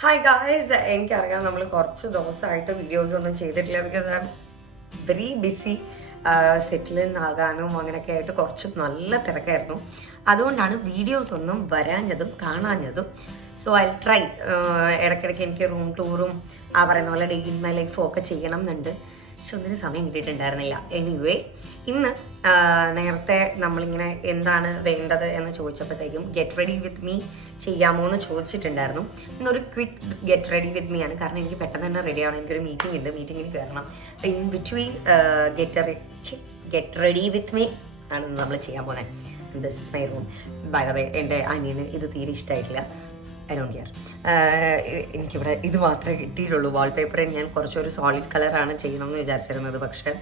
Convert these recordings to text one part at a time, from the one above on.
Hi guys, എനിക്കറിയാം നമ്മൾ കുറച്ച് ദിവസമായിട്ട് വീഡിയോസ് ഒന്നും ചെയ്തിട്ടില്ല. Because I'm very busy. Settle ആകാനും അങ്ങനെയൊക്കെ ആയിട്ട് കുറച്ച് നല്ല തിരക്കായിരുന്നു. അതുകൊണ്ടാണ് വീഡിയോസ് ഒന്നും വരാഞ്ഞതും കാണാഞ്ഞതും. So I try. ഇടയ്ക്കിടയ്ക്ക് എനിക്ക് റൂം ടൂറും പറയുന്ന പോലെ ഡേ ഇൻ മൈ ലൈഫും ഒക്കെ ചെയ്യണം എന്നുണ്ട്. പക്ഷെ ഒന്നിനും സമയം കിട്ടിയിട്ടുണ്ടായിരുന്നില്ല. എനിവേ, ഇന്ന് നേരത്തെ നമ്മളിങ്ങനെ എന്താണ് വേണ്ടത് എന്ന് ചോദിച്ചപ്പോഴത്തേക്കും ഗെറ്റ് റെഡി വിത്ത് മീ ചെയ്യാമോ എന്ന് ചോദിച്ചിട്ടുണ്ടായിരുന്നു. ഇന്നൊരു quick get ready with me ആണ്. കാരണം എനിക്ക് പെട്ടെന്ന് തന്നെ റെഡിയാണ്. എനിക്കൊരു മീറ്റിംഗ് ഉണ്ട്, മീറ്റിങ്ങിന് കയറണം. അപ്പോൾ in between get ready with me ആണ് നമ്മൾ ചെയ്യാൻ പോകുന്നത്. This is my room. By the way, എൻ്റെ അനിയന് ഇത് തീരെ ഇഷ്ടമായിട്ടില്ല. I don't care. എനിക്കിവിടെ ഇത് മാത്രമേ കിട്ടിയിട്ടുള്ളൂ. വാൾപേപ്പർ ഞാൻ കുറച്ചൊരു സോളിഡ് കളറാണ് ചെയ്യണമെന്ന് വിചാരിച്ചിരുന്നത്. പക്ഷേ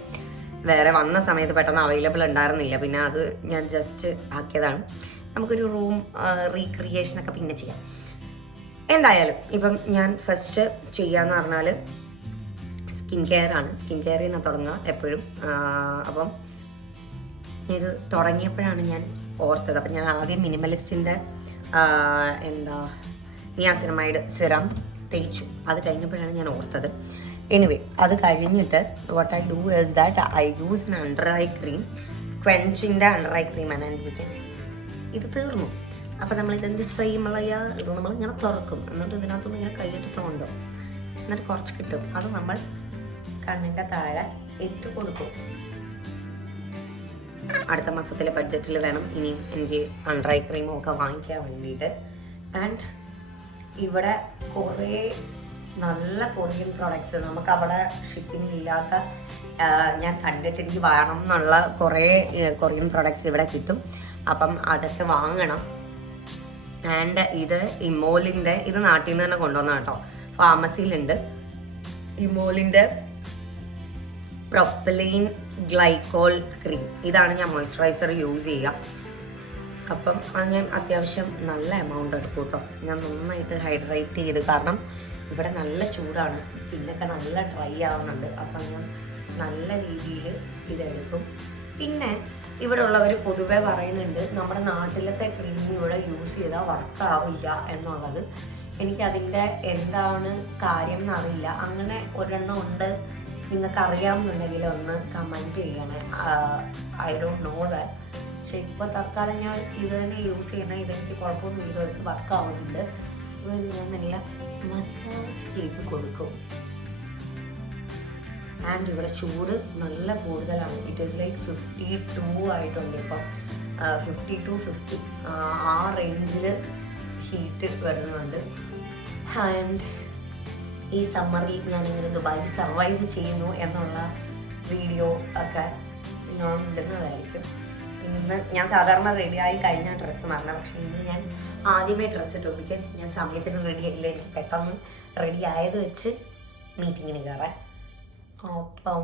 വേറെ വന്ന സമയത്ത് പെട്ടെന്ന് അവൈലബിൾ ഉണ്ടായിരുന്നില്ല. പിന്നെ അത് ഞാൻ ജസ്റ്റ് ആക്കിയതാണ്. നമുക്കൊരു റൂം റീക്രിയേഷനൊക്കെ പിന്നെ ചെയ്യാം. എന്തായാലും ഇപ്പം ഞാൻ ഫസ്റ്റ് ചെയ്യാന്ന് പറഞ്ഞാൽ സ്കിൻ കെയർ ആണ്. സ്കിൻ കെയറിൽ നിന്ന് തുടങ്ങുക എപ്പോഴും. അപ്പം ഇത് തുടങ്ങിയപ്പോഴാണ് ഞാൻ ഓർത്തത്. അപ്പം ഞാൻ ആദ്യം മിനിമലിസ്റ്റിൻ്റെ നിയാസിനമൈഡ് സിറം തേച്ചു. അത് കഴിഞ്ഞപ്പോഴാണ് ഞാൻ ഓർത്തത്. എനിവേ, അത് കഴിഞ്ഞിട്ട് what I do is that I use an under eye cream. ക്വെൻച്ചിൻ്റെ അണ്ടർ ഐ ക്രീമാണ്. ഇത് തീർന്നു. അപ്പോൾ നമ്മളിത് എന്ത് ചെയ്യുമ്പോഴായ ഇത് നമ്മളിങ്ങനെ തുറക്കും. എന്നിട്ട് ഇതിനകത്തുനിന്ന് ഇങ്ങനെ കൈയിട്ട് തോണ്ടും. എന്നിട്ട് കുറച്ച് കിട്ടും. അത് നമ്മൾ കണ്ണിൻ്റെ താഴെ ഇട്ട് കൊടുക്കും. അടുത്ത മാസത്തിലെ ബഡ്ജറ്റിൽ വേണം ഇനിയും എനിക്ക് അണ്ടർ ഐ ക്രീമും ഒക്കെ വാങ്ങിക്കാൻ വേണ്ടിയിട്ട്. ആൻഡ് ഇവിടെ കുറേ നല്ല കൊറിയൻ പ്രോഡക്ട്സ് നമുക്ക് അവിടെ ഷിപ്പിംഗ് ഇല്ലാത്ത ഞാൻ കണ്ടിട്ട് എനിക്ക് വേണം എന്നുള്ള കുറേ കൊറിയൻ പ്രോഡക്ട്സ് ഇവിടെ കിട്ടും. അപ്പം അതൊക്കെ വാങ്ങണം. ആൻഡ് ഇത് ഇമോലിൻ്റെ, ഇത് നാട്ടിൽ നിന്ന് തന്നെ കൊണ്ടുവന്ന കേട്ടോ, ഫാർമസിയിലുണ്ട്. ഇമോലിൻ്റെ പ്രൊപ്പലൈൻ ഗ്ലൈക്കോൾ ക്രീം, ഇതാണ് ഞാൻ മോയ്സ്ചറൈസർ യൂസ് ചെയ്യുക. അപ്പം അത് ഞാൻ അത്യാവശ്യം നല്ല എമൗണ്ട് എടുക്കും കേട്ടോ. ഞാൻ നന്നായിട്ട് ഹൈഡ്രേറ്റ് ചെയ്ത്, കാരണം ഇവിടെ നല്ല ചൂടാണ്, സ്കിന്നൊക്കെ നല്ല ഡ്രൈ ആവുന്നുണ്ട്. അപ്പം ഞാൻ നല്ല രീതിയിൽ ഇതെടുക്കും. പിന്നെ ഇവിടെ ഉള്ളവർ പൊതുവെ പറയുന്നുണ്ട് നമ്മുടെ നാട്ടിലത്തെ ക്രീം ഇവിടെ യൂസ് ചെയ്താൽ വർക്കാവില്ല എന്നുള്ളത്. എനിക്കതിൻ്റെ എന്താണ് കാര്യം എന്നറിയില്ല. അങ്ങനെ ഒരെണ്ണം ഉണ്ട്, നിങ്ങൾക്ക് അറിയാമെന്നുണ്ടെങ്കിൽ ഒന്ന് കമൻറ്റ് ചെയ്യണേ. I don't know that. പക്ഷെ ഇപ്പോൾ തൽക്കാലം ഞാൻ ഇത് തന്നെ യൂസ് ചെയ്യുന്നത്. ഇതെനിക്ക് കുഴപ്പമൊന്നുമില്ല, എനിക്ക് വർക്കാവുന്നുണ്ട്. അപ്പോൾ ഇത് ഞാൻ നല്ല മസാജ് ചെയ്ത് കൊടുക്കും. ആൻഡ് ഇവിടെ ചൂട് നല്ല കൂടുതലാണ്. ഇറ്റ് ഈസ് ലൈക്ക് 52 ആയിട്ടുണ്ട് ഇപ്പം. 52-50 ആ റേഞ്ചിൽ ഹീറ്റ് വരുന്നുണ്ട്. ആൻഡ് ഈ സമ്മറിൽ ഞാനിങ്ങനെ ദുബായിൽ സർവൈവ് ചെയ്യുന്നു എന്നുള്ള വീഡിയോ ഒക്കെ ഞാൻ ഇടുന്നതായിരിക്കും. ഇന്ന് ഞാൻ സാധാരണ റെഡിയായി കഴിഞ്ഞ ഡ്രസ്സ് മാറണം. പക്ഷേ ഇന്ന് ഞാൻ ആദ്യമേ ഡ്രസ്സ് ഇട്ടു. ബിക്കോസ് ഞാൻ സമയത്തിന് റെഡി ആയില്ല. എനിക്ക് പെട്ടെന്ന് റെഡി ആയത് വെച്ച് മീറ്റിങ്ങിന് കയറാൻ. അപ്പം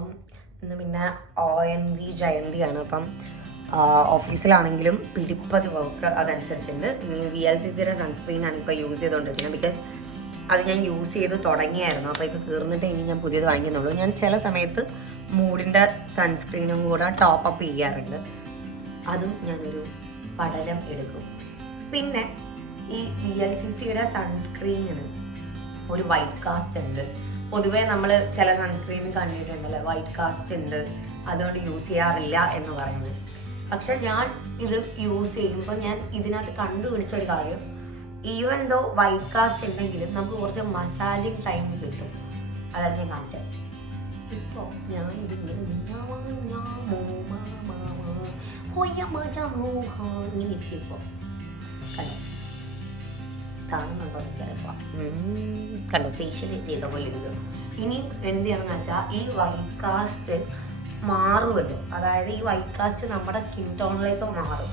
ഇന്ന് പിന്നെ ONV ജയന്തിയാണ്. അപ്പം ഓഫീസിലാണെങ്കിലും പിടിപ്പത് വർക്ക് അതനുസരിച്ചുണ്ട്. VLCCയുടെ സൺസ്ക്രീനാണ് ഇപ്പോൾ യൂസ് ചെയ്തുകൊണ്ടിരിക്കുന്നത്. ബിക്കോസ് അത് ഞാൻ യൂസ് ചെയ്ത് തുടങ്ങിയായിരുന്നു. അപ്പോൾ ഇത് തീർന്നിട്ട് ഇനി ഞാൻ പുതിയത് വാങ്ങിക്കുന്നുള്ളൂ. ഞാൻ ചില സമയത്ത് മൂഡിൻ്റെ സൺസ്ക്രീനും കൂടെ ടോപ്പ് അപ്പ് ചെയ്യാറുണ്ട്. അതും ഞാനൊരു പഠനം എടുക്കും. പിന്നെ ഈ VLCCയുടെ സൺസ്ക്രീനിന് ഒരു വൈറ്റ് കാസ്റ്റ് ഉണ്ട്. പൊതുവേ നമ്മൾ ചില സൺസ്ക്രീൻ കണ്ടിട്ടുണ്ടല്ലോ, വൈറ്റ് കാസ്റ്റ് ഉണ്ട്, അതുകൊണ്ട് യൂസ് ചെയ്യാറില്ല എന്ന് പറയുന്നത്. പക്ഷെ ഞാൻ ഇത് യൂസ് ചെയ്യുമ്പോൾ ഞാൻ ഇതിനകത്ത് കണ്ടുപിടിച്ച ഒരു കാര്യം, ഈവൻ ദോ വൈറ്റ് കാസ്റ്റ് ഉണ്ടെങ്കിലും നമുക്ക് കുറച്ച് മസാജിങ് ടൈം കിട്ടും. അതാണ് ഞാൻ കാണിച്ചത്. ഇപ്പോൾ ഞാൻ ഇതിങ്ങനെ ഇങ്ങനെ ഇരിക്കും. കണ്ടോ, കാണുന്നുണ്ടോ എനിക്കറിയാം. കണ്ടോ, ഫേഷ്യൽ ചെയ്ത പോലെ ഇരിക്കും. ഇനിയും എന്ത് ചെയ്യണമെന്ന് വെച്ചാൽ ഈ വൈറ്റ് കാസ്റ്റ് മാറുമല്ലോ. അതായത് ഈ വൈറ്റ് കാസ്റ്റ് നമ്മുടെ സ്കിൻ ടോണിലേക്ക് മാറും.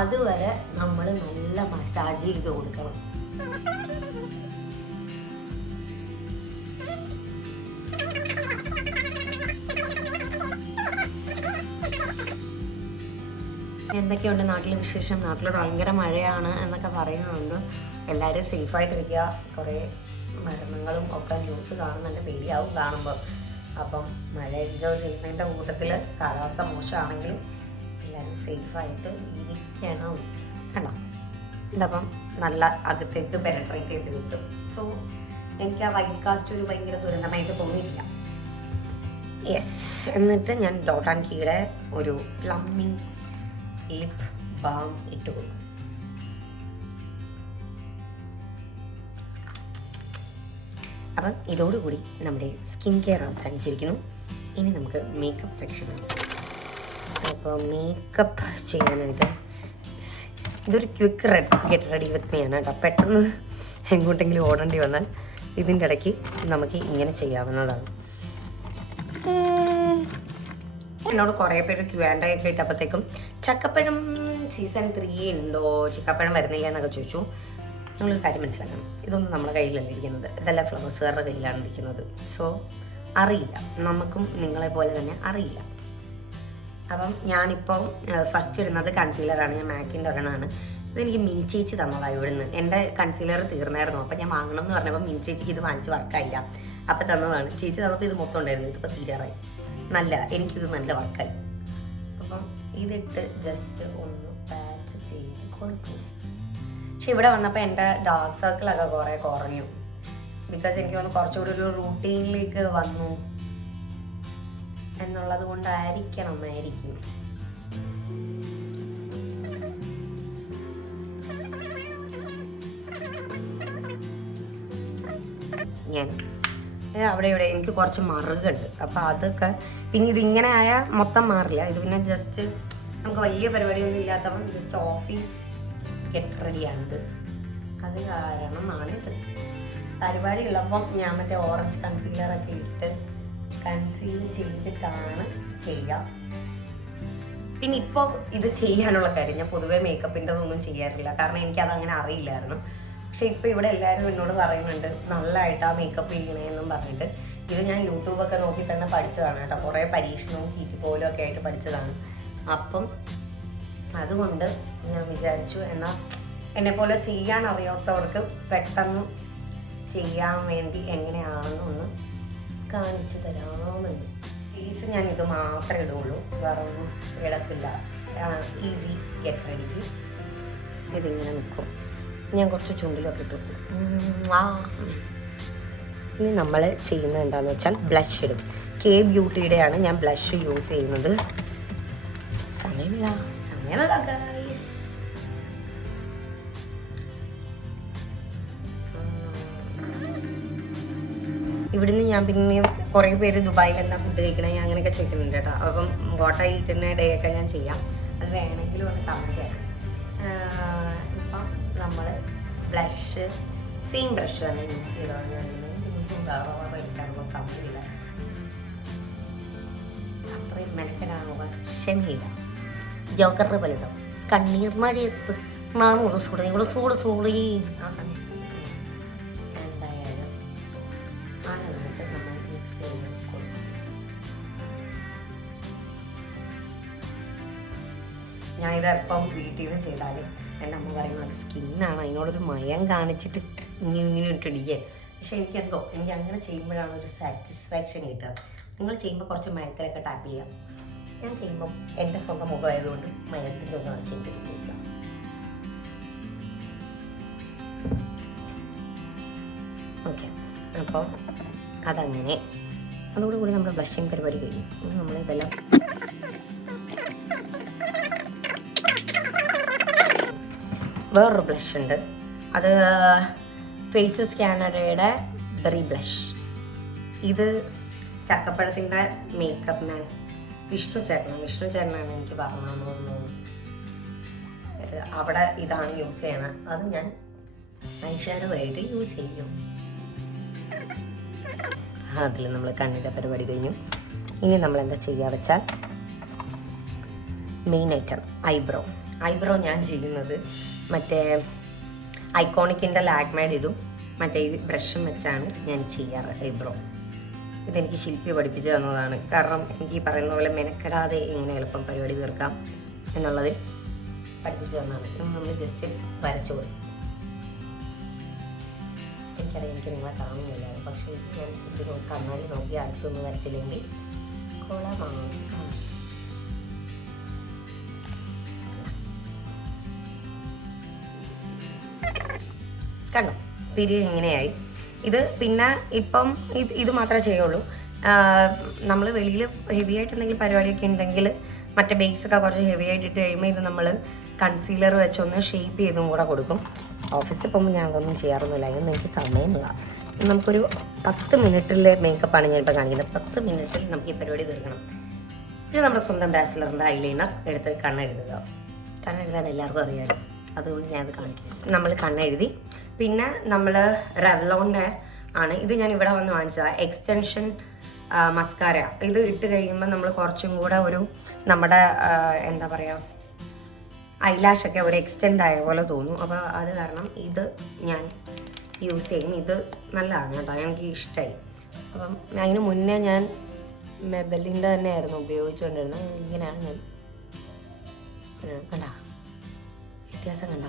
അതുവരെ നമ്മൾ നല്ല മസാജ് ചെയ്ത് കൊടുക്കണം. എന്തൊക്കെയുണ്ട് നാട്ടിൽ വിശേഷം? നാട്ടിൽ ഭയങ്കര മഴയാണ് എന്നൊക്കെ പറയുന്നുണ്ട്. എല്ലാവരും സേഫായിട്ടിരിക്കുക. കുറേ മരണങ്ങളും ഒക്കെ ന്യൂസ് കാണുന്നുണ്ട്, പേടിയാവും കാണുമ്പോൾ. അപ്പം മഴ എൻജോയ് ചെയ്യുന്നതിൻ്റെ കൂട്ടത്തിൽ കാലാവസ്ഥ മോശമാണെങ്കിലും എല്ലാവരും സേഫായിട്ട് ഇരിക്കണം. കണ്ടോ, ഇതപ്പം നല്ല അകത്തേക്ക് പെനട്രേറ്റ് ചെയ്ത് കിട്ടും. സോ എനിക്ക് ആ വൈറ്റ് കാസ്റ്റ് ഒരു ഭയങ്കര ദുരന്തമായിട്ട് തോന്നിയിട്ടില്ല. യെസ്, എന്നിട്ട് ഞാൻ ഡോട്ട് ആൻഡ് കീയുടെ ഒരു പ്ലമ്മിങ് ലിപ് ബാം ഇട്ട് കൊടുക്കും. അപ്പം ഇതോടുകൂടി നമ്മുടെ സ്കിൻ കെയർ അവസാനിച്ചിരിക്കുന്നു. ഇനി നമുക്ക് മേക്കപ്പ് സെക്ഷനാണ്. അപ്പോൾ മേക്കപ്പ് ചെയ്യാനായിട്ട് ഇതൊരു quick get ready with me ആണ് കേട്ടോ. പെട്ടെന്ന് എങ്ങോട്ടെങ്കിലും ഓടേണ്ടി വന്നാൽ ഇതിൻ്റെ ഇടയ്ക്ക് നമുക്ക് ഇങ്ങനെ ചെയ്യാവുന്നതാണ്. എന്നോട് കുറേ പേര് Q&A ഒക്കെ ഇട്ടപ്പോഴത്തേക്കും ചക്കപ്പഴം സീസൺ 3 ഉണ്ടോ, ചക്കപ്പഴം വരുന്നില്ല എന്നൊക്കെ ചോദിച്ചു. നിങ്ങളൊരു കാര്യം മനസ്സിലാക്കണം, ഇതൊന്നും നമ്മുടെ കയ്യിലല്ല ഇരിക്കുന്നത്, ഇതെല്ലാം ഫ്ലവേഴ്സുകാരുടെ കയ്യിലാണ് ഇരിക്കുന്നത്. സോ അറിയില്ല, നമുക്കും നിങ്ങളെ പോലെ തന്നെ അറിയില്ല. അപ്പം ഞാനിപ്പം ഫസ്റ്റ് ഇടുന്നത് കൺസീലറാണ്. ഞാൻ മാക്കിൻ്റെ ഒരെണ്ണമാണ്. ഇതെനിക്ക് മിനിച്ചേച്ചി തന്നതാണ് ഇവിടുന്ന്. എൻ്റെ കൺസീലർ തീർന്നായിരുന്നു. അപ്പം ഞാൻ വാങ്ങണം എന്ന് പറഞ്ഞപ്പോൾ മിനിച്ചേച്ചിക്ക് ഇത് വാങ്ങിച്ച് വർക്കായില്ല. അപ്പം തന്നതാണ്. ചേച്ചി തന്നപ്പോൾ ഇത് മൊത്തം ഉണ്ടായിരുന്നു. ഇതിപ്പോൾ തീരാറായി. എനിക്കിത് നല്ല വർക്കായി. അപ്പം ഇതിട്ട് ജസ്റ്റ് ഒന്ന് പാച്ച് ചെയ്ത് കൊടുക്കും. പക്ഷെ ഇവിടെ വന്നപ്പോൾ എൻ്റെ ഡാർക്ക് സർക്കിളൊക്കെ കുറേ കുറഞ്ഞു. ബിക്കോസ് എനിക്ക് തോന്നുന്നു കുറച്ചുകൂടി ഒരു റൂട്ടീനിലേക്ക് വന്നു എന്നുള്ളത് കൊണ്ടായിരിക്കും. ഞാൻ അവിടെ ഇവിടെ എനിക്ക് കുറച്ച് മറുകുണ്ട്. അപ്പോൾ അതൊക്കെ പിന്നെ ഇതിങ്ങനെ ആയാൽ മൊത്തം മാറില്ല. ഇത് പിന്നെ ജസ്റ്റ് നമുക്ക് വലിയ പരിപാടിയൊന്നും ഇല്ലാത്തപ്പം ജസ്റ്റ് ഓഫീസ് ഗെറ്റ് റെഡിയാണിത്. അത് കാരണമാണിത്. പരിപാടി ഉള്ളപ്പം ഞാൻ മറ്റേ ഓറഞ്ച് കൺസീലറൊക്കെ ഇട്ട് കൺസീൽ ചെയ്തിട്ടാണ് ചെയ്യുക. പിന്നെ ഇപ്പോൾ ഇത് ചെയ്യാനുള്ള കാര്യം, ഞാൻ പൊതുവേ മേക്കപ്പിൻ്റെതൊന്നും ചെയ്യാറില്ല, കാരണം എനിക്കതങ്ങനെ അറിയില്ലായിരുന്നു. പക്ഷെ ഇപ്പോൾ ഇവിടെ എല്ലാവരും എന്നോട് പറയുന്നുണ്ട് നല്ലതായിട്ടാ മേക്കപ്പ് ചെയ്യണേന്നും പറഞ്ഞിട്ട്. ഇത് ഞാൻ യൂട്യൂബൊക്കെ നോക്കി തന്നെ പഠിച്ചതാണ് കേട്ടോ. കുറേ പരീക്ഷണവും ചീറ്റിപ്പോലും ഒക്കെ ആയിട്ട് പഠിച്ചതാണ്. അപ്പം അതുകൊണ്ട് ഞാൻ വിചാരിച്ചു എന്നാൽ എന്നെപ്പോലെ ചെയ്യാൻ അറിയാത്തവർക്ക് പെട്ടെന്ന് ചെയ്യാൻ വേണ്ടി എങ്ങനെയാണെന്നൊന്ന് കാണിച്ചു തരാമെന്നുണ്ട്. ഫേസ് ഞാൻ ഇത് മാത്രമേ ഇടുള്ളൂ, വേറെ ഒന്നും ഇടത്തില്ല. ഈസി ഗെറ്റ് റെഡിക്ക് ഇതിങ്ങനെ നിൽക്കും. ഞാൻ കുറച്ച് ചുണ്ടിലൊക്കെ ഇട്ടു. ഇനി നമ്മൾ ചെയ്യുന്നത് എന്താണെന്ന് വെച്ചാൽ ബ്ലഷ് ഇടും. കെ ബ്യൂട്ടിയുടെയാണ് ഞാൻ ബ്ലഷ് യൂസ് ചെയ്യുന്നത്. സമയമില്ല ഗൈസ്. ഇവിടുന്ന് ഞാൻ പിന്നെ കുറേ പേര് ദുബായിൽ എന്താ ഫുഡ് കഴിക്കണേ അങ്ങനെയൊക്കെ ചോദിക്കുന്നുണ്ട് കേട്ടോ. അപ്പം വാട്ട് ഐ ഈറ്റ് ഡേ ഒക്കെ ഞാൻ ചെയ്യാം. അത് വേണമെങ്കിലും ഒന്ന് കമൻറ്റ് ചെയ്യണം. ഇപ്പം നമ്മൾ ബ്ലഷ് സെയിം ബ്രഷ് തന്നെ യൂസ് ചെയ്താണ്. വേറെ കഴിക്കാനുള്ള സമയമില്ല, അത്രയും മെനക്കെടാനുള്ള ക്ഷമയില്ല. ജോക്കറിന് പോലെ ഇടും. കണ്ണീർ മഴയത്ത് നാമൂറ് സൂടി ആ സമയം എന്തായാലും എന്നിട്ട് നമ്മൾ മിക്സ് ചെയ്ത് കൊടുക്കും. ഞാൻ ഇതെപ്പം വീട്ടിൽ നിന്ന് ചെയ്താലും എൻ്റെ അമ്മ പറയുന്നത് സ്കിന്നാണ്, അതിനോടൊരു മയം കാണിച്ചിട്ട് ഇങ്ങനെ ഇട്ടിടിക്കേ. പക്ഷെ എനിക്ക് അങ്ങനെ ചെയ്യുമ്പോഴാണ് ഒരു സാറ്റിസ്ഫാക്ഷൻ കിട്ടുക. നിങ്ങൾ ചെയ്യുമ്പോൾ കുറച്ച് മയത്തിലൊക്കെ ടാപ്പ് ചെയ്യാം. ഞാൻ ചെയ്യുമ്പം എൻ്റെ സ്വന്തം മുഖമായതുകൊണ്ട് മയത്തിൻ്റെ ഒന്നും ആവശ്യം കിട്ടുന്നില്ല. ഓക്കെ, അപ്പം അതങ്ങനെ അതോടുകൂടി നമ്മുടെ ബ്ലഷിങ് പരിപാടി കഴിഞ്ഞു. നമ്മളിതെല്ലാം വേറൊരു ബ്ലഷ് ഉണ്ട്. അത് ഫേസസ് കാനഡയുടെ ബെറി ബ്ലഷ്. ഇത് ചക്കപ്പഴത്തിൻ്റെ മേക്കപ്പ് മാൻ വിഷ്ണു ചേട്ടനാണ് എനിക്ക് പറഞ്ഞു തോന്നുന്നു. അവിടെ ഇതാണ് യൂസ് ചെയ്യണത്. അത് ഞാൻ ഐഷാഡോ ആയിട്ട് യൂസ് ചെയ്യും. അതിൽ നമ്മൾ കണ്ണിൻ്റെ പരിപാടി കഴിഞ്ഞു. ഇനി നമ്മൾ എന്താ ചെയ്യുക വെച്ചാൽ മെയിൻ ഐറ്റം ഐബ്രോ ഞാൻ ചെയ്യുന്നത് മറ്റേ ഐക്കോണിക്കിൻ്റെ ലാക്മേഡ് ഇതും മറ്റേ ഇത് ബ്രഷും വെച്ചാണ് ഞാൻ ചെയ്യാറ് ഐബ്രോ. ഇതെനിക്ക് ശില്പി പഠിപ്പിച്ചു തന്നതാണ്. കാരണം എനിക്ക് ഈ പറയുന്ന പോലെ മെനക്കെടാതെ എങ്ങനെ എളുപ്പം പരിപാടി തീർക്കാം എന്നുള്ളതിൽ പഠിപ്പിച്ചു തന്നതാണ്. നമ്മൾ ജസ്റ്റ് വരച്ചു കൊടുക്കും. എനിക്കറിയാം എനിക്ക് നിങ്ങളെ കാണുന്നില്ല, പക്ഷേ ഞാൻ ഇത് കണ്ണാടി നോക്കി അടുത്തൊന്നും വരച്ചില്ലെങ്കിൽ കുളമാകും. കണ്ടോ പിരി എങ്ങനെയായി. ഇത് പിന്നെ ഇപ്പം ഇത് മാത്രമേ ചെയ്യുള്ളൂ. നമ്മൾ വെളിയിൽ ഹെവി ആയിട്ട് എന്തെങ്കിലും പരിപാടിയൊക്കെ ഉണ്ടെങ്കിൽ മറ്റേ ബേസൊക്കെ കുറച്ച് ഹെവി ആയിട്ട് ഇട്ട് കഴിയുമ്പോൾ ഇത് നമ്മൾ കൺസീലർ വെച്ചൊന്ന് ഷേപ്പ് ചെയ്തും കൂടെ കൊടുക്കും. ഓഫീസിൽ പോകുമ്പോൾ ഞാൻ അതൊന്നും ചെയ്യാറൊന്നുമില്ല, അതിന് എനിക്ക് സമയമില്ല. നമുക്കൊരു 10 മിനിറ്റിലെ മേക്കപ്പാണ് ഞാനിപ്പോൾ കാണിക്കുന്നത്. 10 മിനിറ്റിൽ നമുക്ക് ഈ പരിപാടി തീർക്കണം. പിന്നെ നമ്മുടെ സ്വന്തം ഡാസ്ലറിൻ്റെ ഐലൈനർ എടുത്ത് കണ്ണെഴുതുക. കണ്ണെഴുതാൻ എല്ലാവർക്കും അറിയാമല്ലോ, അതുകൊണ്ട് ഞാനത് കാണിച്ചു. നമ്മൾ കണ്ണെഴുതി. പിന്നെ നമ്മൾ റെവ്ലോണിൻ്റെ ആണ് ഇത്, ഞാൻ ഇവിടെ വന്ന് വാങ്ങിച്ചതാണ്. Extension mascara. ഇത് ഇട്ട് കഴിയുമ്പോൾ നമ്മൾ കുറച്ചും കൂടെ ഒരു നമ്മുടെ എന്താ പറയുക ഐലാഷൊക്കെ ഒരു എക്സ്റ്റെൻഡ് ആയ പോലെ തോന്നും. അപ്പോൾ അത് കാരണം ഇത് ഞാൻ യൂസ് ചെയ്യും. ഇത് നല്ലതാണ് കേട്ടോ, എനിക്ക് ഇഷ്ടമായി. അപ്പം അതിന് മുന്നേ ഞാൻ മെബലിൻ്റെ തന്നെയായിരുന്നു ഉപയോഗിച്ചുകൊണ്ടിരുന്നത്. ഇങ്ങനെയാണ് ഞാൻ കണ്ട വ്യത്യാസം, കണ്ട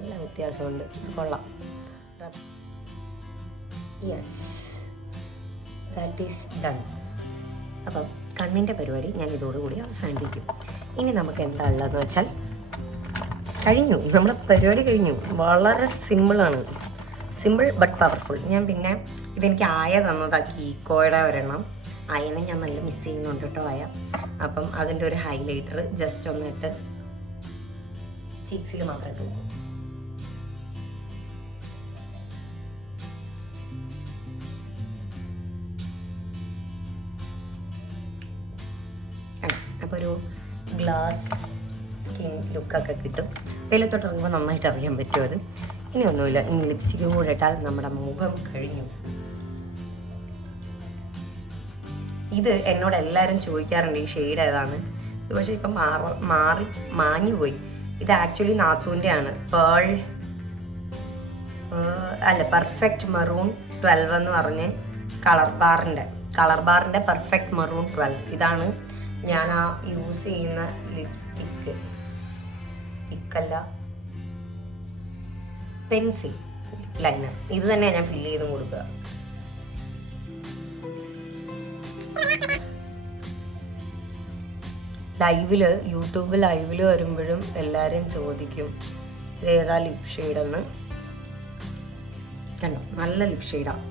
നല്ല വ്യത്യാസമുണ്ട്. കൊള്ളാം. Yes, that is done. അപ്പം കണ്ണിൻ്റെ പരിപാടി ഞാൻ ഇതോടുകൂടി അവസാനിപ്പിക്കും. ഇനി നമുക്ക് എന്താ ഉള്ളതെന്ന് വെച്ചാൽ കഴിഞ്ഞു, നമ്മുടെ പരിപാടി കഴിഞ്ഞു. വളരെ സിമ്പിളാണ്, സിമ്പിൾ ബട്ട് പവർഫുൾ. ഞാൻ പിന്നെ ഇതെനിക്ക് ആയ തന്നതാണ്, കീക്കോയുടെ ഒരെണ്ണം. ആയനെ ഞാൻ നല്ല മിസ് ചെയ്യുന്നുണ്ട് കേട്ടോ ആയ. അപ്പം അതിൻ്റെ ഒരു ഹൈലൈറ്റർ ജസ്റ്റ് ഒന്നിട്ട് ചീക്സിൽ മാത്രം ഇട്ട് പോകും. അപ്പോൾ ഒരു ഗ്ലാസ് സ്കിൻ ലുക്കൊക്കെ കിട്ടും. വെയിലത്തോട്ട് ഇറങ്ങുമ്പോൾ നന്നായിട്ട് അറിയാൻ പറ്റും അത്. ഇനി ഒന്നുമില്ല, ഇനി ലിപ്സ്റ്റിക്ക് കൂടെ ഇട്ടാൽ നമ്മുടെ മുഖം കഴിഞ്ഞു. ഇത് എന്നോട് എല്ലാവരും ചോദിക്കാറുണ്ട് ഈ ഷെയ്ഡ് ഏതാണ്. ഇത് പക്ഷേ ഇപ്പം മാഞ്ഞു പോയി. ഇത് ആക്ച്വലി നാത്തൂൻ്റെ ആണ്. പെർഫെക്റ്റ് മെറൂൺ 12 എന്ന് പറഞ്ഞ് കളർ ബാറിൻ്റെ പെർഫെക്റ്റ് മെറൂൺ 12. ഇതാണ് ഞാൻ ആ യൂസ് ചെയ്യുന്ന ലിപ്സ്റ്റിക്ക്. പിക്കല്ല, pencil liner. ഇത് തന്നെ ഞാൻ ഫില്ല് ചെയ്തും കൊടുക്കുക. യൂട്യൂബ് ലൈവില് വരുമ്പോഴും എല്ലാവരും ചോദിക്കും ഇത് ഏതാ ലിപ് ഷെയ്ഡെന്ന്. കണ്ടോ, നല്ല ലിപ് ഷെയ്ഡാണ്.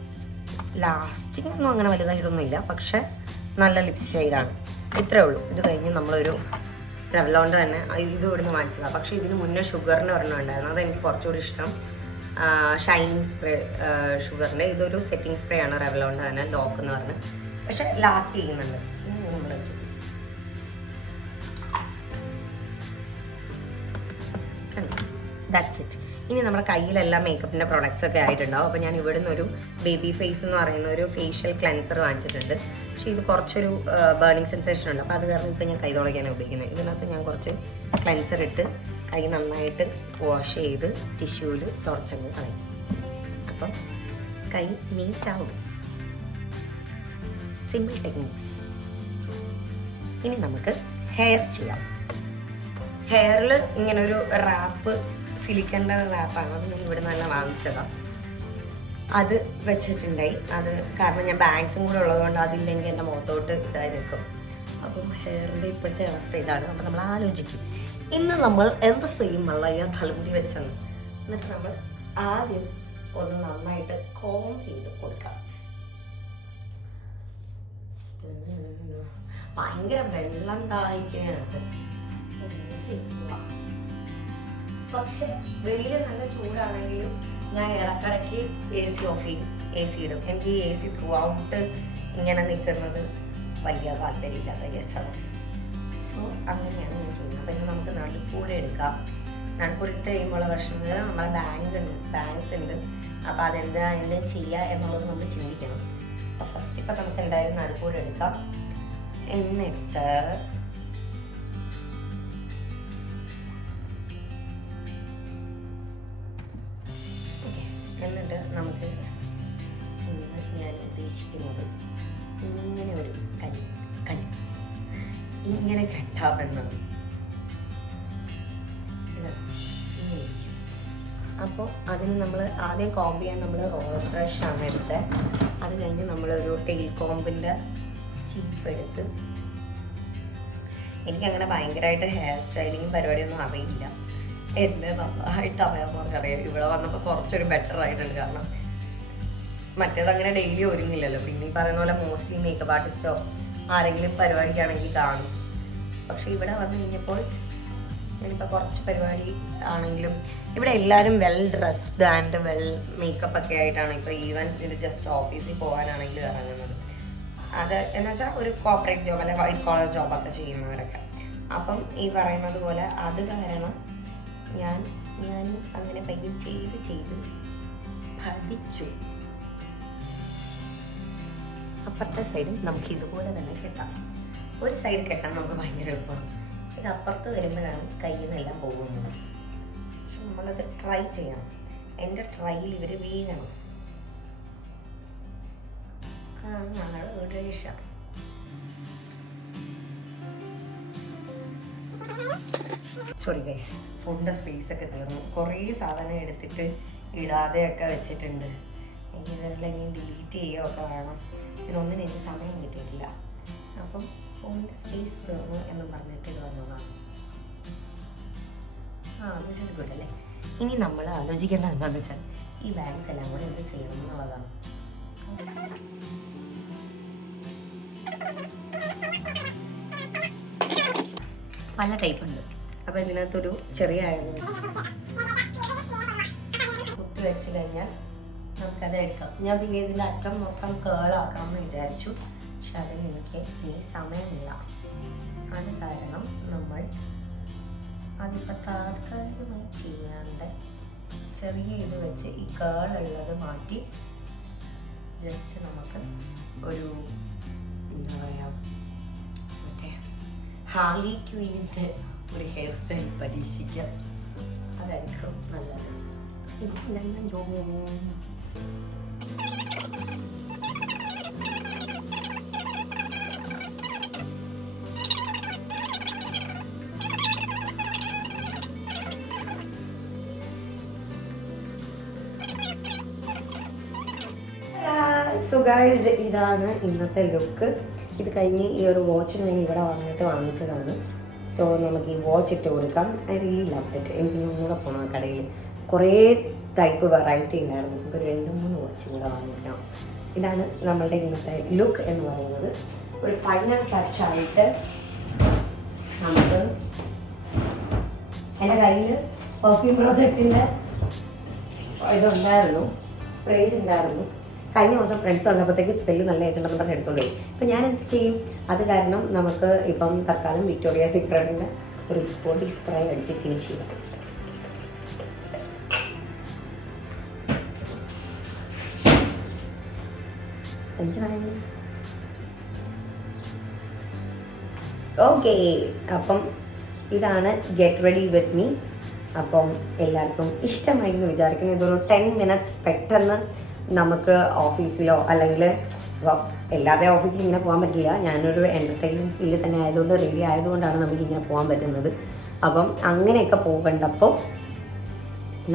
ലാസ്റ്റിംഗ് ഒന്നും അങ്ങനെ വലുതായിട്ടൊന്നുമില്ല, പക്ഷെ നല്ല ലിപ് ഷെയ്ഡാണ്. ഇത്രേ ഉള്ളൂ. ഇത് കഴിഞ്ഞ് നമ്മളൊരു റെവ്ലോണിൻ്റെ തന്നെ ഇത് ഇവിടുന്ന് വാങ്ങിച്ചതാണ്. പക്ഷേ ഇതിന് മുന്നേ ഷുഗറിൻ്റെ ഒരെണ്ണം ഉണ്ടായിരുന്നു, അതെനിക്ക് കുറച്ചുകൂടി ഇഷ്ടം. ഷൈനിങ് സ്പ്രേ ഷുഗറിൻ്റെ. ഇതൊരു സെറ്റിംഗ് സ്പ്രേ ആണ് റെവ്ലോണിൻ്റെ തന്നെ, ലോക്ക് എന്ന് പറഞ്ഞ്. പക്ഷെ ലാസ്റ്റ് ചെയ്യുന്നുണ്ട്. That's it. ഇനി നമ്മുടെ കയ്യിലെല്ലാം മേക്കപ്പിൻ്റെ പ്രൊഡക്ട്സ് ഒക്കെ ആയിട്ടുണ്ടാവും. അപ്പോൾ ഞാൻ ഇവിടുന്ന് ഒരു ബേബി ഫേസ് എന്ന് പറയുന്ന ഒരു ഫേഷ്യൽ ക്ലെൻസർ വാങ്ങിച്ചിട്ടുണ്ട്. പക്ഷേ ഇത് കുറച്ചൊരു ബേണിംഗ് സെൻസേഷൻ ഉണ്ട്. അപ്പോൾ അത് കാരണം ഇപ്പോൾ ഞാൻ കൈ തുടയ്ക്കാനാണ് ഉപയോഗിക്കുന്നത്. ഇതിനകത്ത് ഞാൻ കുറച്ച് ക്ലെൻസർ ഇട്ട് കൈ നന്നായിട്ട് വാഷ് ചെയ്ത് ടിഷ്യൂവിൽ തുടച്ചങ്ങ് കളയും. അപ്പം കൈ നീറ്റാവും. Simple techniques. ഇനി നമുക്ക് ഹെയർ ചെയ്യാം. ഹെയറിൽ ഇങ്ങനൊരു റാപ്പ്, സിലിക്കൻ്റെ റാപ്പാണ്. അത് ഞാൻ ഇവിടെ നല്ല വാങ്ങിച്ചതാണ്. അത് വെച്ചിട്ടുണ്ടായി. അത് കാരണം ഞാൻ ബാങ്ക്സും കൂടെ ഉള്ളതുകൊണ്ട് അതില്ലെങ്കിൽ എൻ്റെ മുഖത്തോട്ട് ഇതായി നിൽക്കും. അപ്പം ഹെയറിൻ്റെ ഇപ്പോഴത്തെ അവസ്ഥ ഇതാണ്. അപ്പം നമ്മൾ ആലോചിക്കും ഇന്ന് നമ്മൾ എന്ത് ചെയ്യും മള്ളയ്യ തലമുടി വെച്ചെന്ന്. എന്നിട്ട് നമ്മൾ ആദ്യം ഒന്ന് നന്നായിട്ട് കോം ചെയ്ത് കൊടുക്കാം. ഭയങ്കര വെള്ളം ദാഹിക്കാനാണ്. പക്ഷെ വെയിൽ നല്ല ചൂടാണെങ്കിലും ഞാൻ ഇടക്കിടയ്ക്ക് AC ഓഫ് ചെയ്യും, AC ഇടും. എനിക്ക് ഈ AC ത്രൂ ഔട്ട് ഇങ്ങനെ നിൽക്കുന്നത് വലിയ താല്പര്യമില്ലാത്ത കേസാണ്. സോ അങ്ങനെയാണ് ഞാൻ ചെയ്യുന്നത്. അപ്പം ഇന്ന് നമുക്ക് നടുക്കൂടെ എടുക്കാം. നടുക്കൂടെ ഇട്ട് കഴിയുമ്പോൾ പ്രശ്നം നമ്മളെ ബാങ്ക്സ് ഉണ്ട്. അപ്പോൾ അതെന്തായാലും ചെയ്യുക എന്നുള്ളത് നമ്മൾ ചിന്തിക്കണം. അപ്പോൾ ഫസ്റ്റ് ഇപ്പം നമുക്ക് എന്തായാലും നടുക്കൂടെ എടുക്കാം. എന്നിട്ട് നമുക്ക് ഞാൻ ഉദ്ദേശിക്കുന്നത് ഇങ്ങനെ ഒരു കല്ല് ഇങ്ങനെ കെട്ടാമെന്നാണ്. അപ്പോൾ അതിന് നമ്മൾ ആദ്യം കോംബ് ചെയ്യാൻ നമ്മൾ റോളർ ബ്രഷ് ആണ് എടുത്തത്. അത് കഴിഞ്ഞ് നമ്മളൊരു ടെയിൽ കോമ്പിൻ്റെ ചീപ്പ് എടുത്ത്, എനിക്കങ്ങനെ ഭയങ്കരമായിട്ട് ഹെയർ സ്റ്റൈലിങ്ങും പരിപാടിയൊന്നും അറിയില്ല. എന്നെ നന്നായിട്ട് അറിയാം. ഇവിടെ വന്നപ്പോൾ കുറച്ചൊരു ബെറ്റർ ആയിട്ടുണ്ട്. കാരണം മറ്റേത് അങ്ങനെ ഡെയിലി ഒരുങ്ങില്ലല്ലോ. പിന്നെ ഈ പറയുന്ന പോലെ മോസ്റ്റ്ലി മേക്കപ്പ് ആർട്ടിസ്റ്റോ ആരെങ്കിലും പരിപാടിക്കാണെങ്കിൽ കാണും. പക്ഷെ ഇവിടെ വന്നു കഴിഞ്ഞപ്പോൾ ഞാനിപ്പോൾ കുറച്ച് പരിപാടി ആണെങ്കിലും ഇവിടെ എല്ലാവരും well dressed and well makeup ഒക്കെ ആയിട്ടാണ് ഇപ്പോൾ ഈവൻ ഇത് ജസ്റ്റ് ഓഫീസിൽ പോകാനാണെങ്കിൽ ഇറങ്ങുന്നത്. അത് എന്ന് വെച്ചാൽ ഒരു കോർപ്പറേറ്റ് ജോബ് അല്ലെങ്കിൽ വൈറ്റ് കോളർ ജോബൊക്കെ ചെയ്യുന്നവരൊക്കെ. അപ്പം ഈ പറയുന്നത് പോലെ അത് കാരണം ഞാൻ അങ്ങനെ പയ്യെ ചെയ്ത് പഠിച്ചു. അപ്പുറത്തെ സൈഡ് നമുക്ക് ഇതുപോലെ തന്നെ കെട്ടാം. ഒരു സൈഡ് കെട്ടാൻ നമുക്ക് ഭയങ്കര എളുപ്പമാണ്. ഇത് അപ്പുറത്ത് വരുമ്പോഴാണ് കയ്യിൽ നിന്നെല്ലാം പോകുന്നത്. പക്ഷെ നമ്മളത് ട്രൈ ചെയ്യണം. എൻ്റെ ട്രൈയിൽ ഇവർ വീഴണം. സോറി ഗൈസ്, ഫോണിൻ്റെ സ്പേസ് ഒക്കെ തീർന്നു. കുറേ സാധനം എടുത്തിട്ട് ഇടാതെയൊക്കെ വെച്ചിട്ടുണ്ട്. എനിക്കിതെല്ലാം ഇനി ഡിലീറ്റ് ചെയ്യുകയൊക്കെ വേണം. ഇതിനൊന്നിനും എനിക്ക് സമയം കിട്ടിയിട്ടില്ല. അപ്പം ഫോണിൻ്റെ സ്പേസ് തീർന്നു എന്ന് പറഞ്ഞിട്ട് ഇത് വന്നതാണ്. ദിസ് ഈസ് ഗുഡ് അല്ലേ? ഇനി നമ്മൾ ആലോചിക്കേണ്ടത് എന്താണെന്ന് വെച്ചാൽ ഈ ബാഗ്സ് എല്ലാം കൂടെ എന്ത് ചെയ്യണം എന്നുള്ളതാണ്. പല ടൈപ്പ് ഉണ്ട്. അപ്പോൾ ഇതിനകത്തൊരു ചെറിയ കുത്തി വെച്ച് കഴിഞ്ഞാൽ നമുക്കത് എടുക്കാം. ഞാൻ പിന്നെ ഇതിൻ്റെ അറ്റം മൊത്തം കേളാക്കണം എന്ന് വിചാരിച്ചു. പക്ഷെ അതിന് എനിക്ക് ഇനി സമയമില്ല. അത് കാരണം നമ്മൾ അതിപ്പോൾ താൽക്കാലികമായി ചെയ്യാണ്ട് ചെറിയ ഇത് വെച്ച് ഈ കേളുള്ളത് മാറ്റി ജസ്റ്റ് നമുക്ക് ഒരു എന്താ പറയുക, മറ്റേ ഹാർലി ക്വീനിൻ്റെ ഒരു ഹെയർ സ്റ്റൈൽ പരീക്ഷിക്കാം. അതായിരിക്കും നല്ലത്. സോ ഗൈസ്, ഇതാണ് ഇന്നത്തെ ലുക്ക്. ഇത് കഴിഞ്ഞ് ഈ ഒരു വാച്ച് ഞാൻ ഇവിടെ വന്നിട്ട് വാങ്ങിച്ചതാണ്. സോ നമുക്ക് ഈ വാച്ച് ഇട്ട് കൊടുക്കാം. I really love it. എനിക്ക് ഒന്നുകൂടെ പോകണം കടയിൽ. കുറേ ടൈപ്പ് വെറൈറ്റി ഉണ്ടായിരുന്നു. ഇപ്പോൾ 2-3 വാച്ച് കൂടെ വാങ്ങിക്കണം. ഇതാണ് നമ്മളുടെ ഇന്നത്തെ ലുക്ക് എന്ന് പറയുന്നത്. ഒരു ഫൈനൽ ടച്ചായിട്ട് നമുക്ക് എൻ്റെ കയ്യിൽ പെർഫ്യൂം പ്രോജക്റ്റിൻ്റെ ഇതുണ്ടായിരുന്നു, സ്പ്രേസ് ഉണ്ടായിരുന്നു. കഴിഞ്ഞ ദിവസം ഫ്രണ്ട്സ് വന്നപ്പോഴത്തേക്ക് സ്മെല്ല് നല്ലതായിട്ടുണ്ടെന്ന് പറഞ്ഞ് എടുത്തോണ്ട് പോയി. ഇപ്പം ഞാൻ എന്ത് ചെയ്യും? അത് കാരണം നമുക്ക് ഇപ്പം തൽക്കാലം വിക്ടോറിയ സീക്രട്ടിൻ്റെ ഒരു ബോഡി സ്പ്രേ അടിച്ച് ഫിനിഷ് ചെയ്യാം. ഓക്കെ, അപ്പം ഇതാണ് ഗെറ്റ് റെഡി വിത്ത് മീ. അപ്പം എല്ലാവർക്കും ഇഷ്ടമായി എന്ന് വിചാരിക്കുന്നു. ഇതൊരു 10 minutes പെട്ടെന്ന് നമുക്ക് ഓഫീസിലോ അല്ലെങ്കിൽ എല്ലാവരുടെയും ഓഫീസിൽ ഇങ്ങനെ പോകാൻ പറ്റില്ല. ഞാനൊരു എൻ്റർടൈൻമെൻറ്റ് ഫീൽഡിൽ തന്നെ ആയതുകൊണ്ട്, റെഡി ആയതുകൊണ്ടാണ് നമുക്കിങ്ങനെ പോകാൻ പറ്റുന്നത്. അപ്പം അങ്ങനെയൊക്കെ പോകേണ്ടപ്പോൾ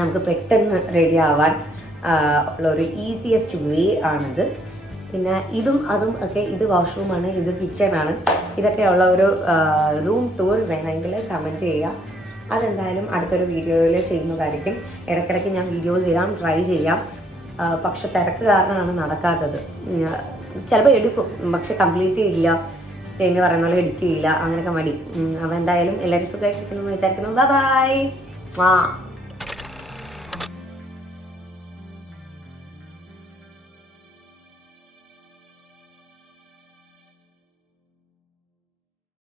നമുക്ക് പെട്ടെന്ന് റെഡി ആവാൻ ഉള്ളൊരു ഈസിയസ്റ്റ് വേ ആണിത്. പിന്നെ ഇതും അതും ഒക്കെ, ഇത് വാഷ്റൂമാണ്, ഇത് കിച്ചണാണ്. ഇതൊക്കെ ഉള്ള ഒരു റൂം ടൂർ വേണമെങ്കിൽ കമൻറ്റ് ചെയ്യുക. അതെന്തായാലും അടുത്തൊരു വീഡിയോയിൽ ചെയ്യുന്നതായിരിക്കും. ഇടയ്ക്കിടയ്ക്ക് ഞാൻ വീഡിയോസ് ഇടാം, ട്രൈ ചെയ്യാം. പക്ഷെ തിരക്ക് കാരണമാണ് നടക്കാത്തത്. ചിലപ്പോൾ എടുക്കും, പക്ഷെ കംപ്ലീറ്റ് ചെയ്യില്ല. എന്ന് പറയുന്ന പോലെ എഡിറ്റ് ചെയ്യില്ല. അങ്ങനെയൊക്കെ മടി. അപ്പോൾ എന്തായാലും എല്ലാവരും സുഖമായിട്ടിരിക്കുന്നു എന്ന് വിചാരിക്കുന്നു. ബൈ.